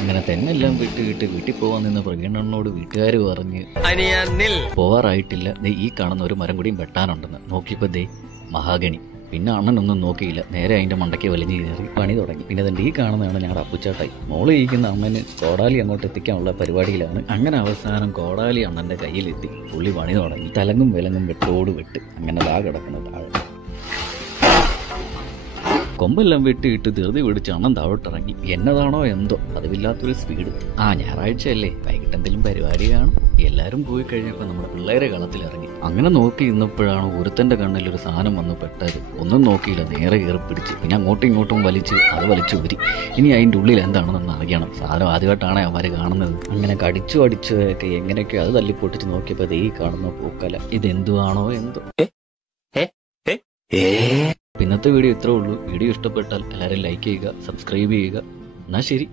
അങ്ങനെ തെന്നെല്ലാം വിട്ട് വീട്ടിൽ പോവാൻ നിന്ന പ്രവീണനോട് വീട്ടുകാർ പറഞ്ഞ് പോവാറായിട്ടില്ല, ദേ ഈ കാണുന്ന ഒരു മരം കൂടിയും വെട്ടാനുണ്ടെന്ന്. നോക്കിയപ്പോ ദേ മഹാഗണി. പിന്നെ അണ്ണനൊന്നും നോക്കിയില്ല, നേരെ അതിന്റെ മണ്ടയ്ക്ക് വലിഞ്ഞു കയറി പണി തുടങ്ങി. പിന്നെ അതിന്റെ ഈ കാണുന്നതാണ് ഞങ്ങളുടെ അപ്പുച്ചാട്ടായി. മോള് ഇരിക്കുന്ന അണ്ണന് കോടാലി അങ്ങോട്ട് എത്തിക്കാനുള്ള പരിപാടിയിലാണ്. അങ്ങനെ അവസാനം കോടാലി അണ്ണന്റെ കയ്യിലെത്തി. പുള്ളി പണി തുടങ്ങി. തലങ്ങും വിലങ്ങും വെട്ടോട് വെട്ട്. അങ്ങനെ താ കിടക്കുന്ന താഴെ കൊമ്പെല്ലാം വെട്ടിയിട്ട് ധൃതി പിടിച്ച് അണ്ണൻ താഴോട്ടിറങ്ങി. എന്നതാണോ എന്തോ പതിവില്ലാത്തൊരു സ്പീഡ്. ഞായറാഴ്ചയല്ലേ, വൈകിട്ട് എന്തെങ്കിലും പരിപാടി കാണും. എല്ലാരും പോയി കഴിഞ്ഞപ്പോൾ നമ്മുടെ പിള്ളേരെ കളത്തിലിറങ്ങി. അങ്ങനെ നോക്കി ഇന്നപ്പോഴാണ് ഒരുത്തന്റെ കണ്ണിൽ ഒരു സാധനം വന്ന് പെട്ടത്. ഒന്നും നോക്കിയില്ല, നേരെ കയറി പിടിച്ച്. പിന്നെ അങ്ങോട്ടും ഇങ്ങോട്ടും വലിച്ചു ഊരി. ഇനി അതിൻ്റെ ഉള്ളിൽ എന്താണെന്നൊന്ന് അറിയണം. സാധനം ആദ്യമായിട്ടാണ് അവന്മാര് കാണുന്നത്. അങ്ങനെ കടിച്ചൊക്കെ എങ്ങനെയൊക്കെ അത് തല്ലിപ്പൊട്ടിച്ച് നോക്കിയപ്പോൾ ഈ കാണുന്ന പൂക്കല ഇതെന്തുവാണോ എന്തോ. ഇന്നത്തെ വീഡിയോ ഇത്രേ ഉള്ളൂ. വീഡിയോ ഇഷ്ടപ്പെട്ടാൽ എല്ലാവരും ലൈക്ക് ചെയ്യുക, സബ്സ്ക്രൈബ് ചെയ്യുക. എന്നാ ശരി.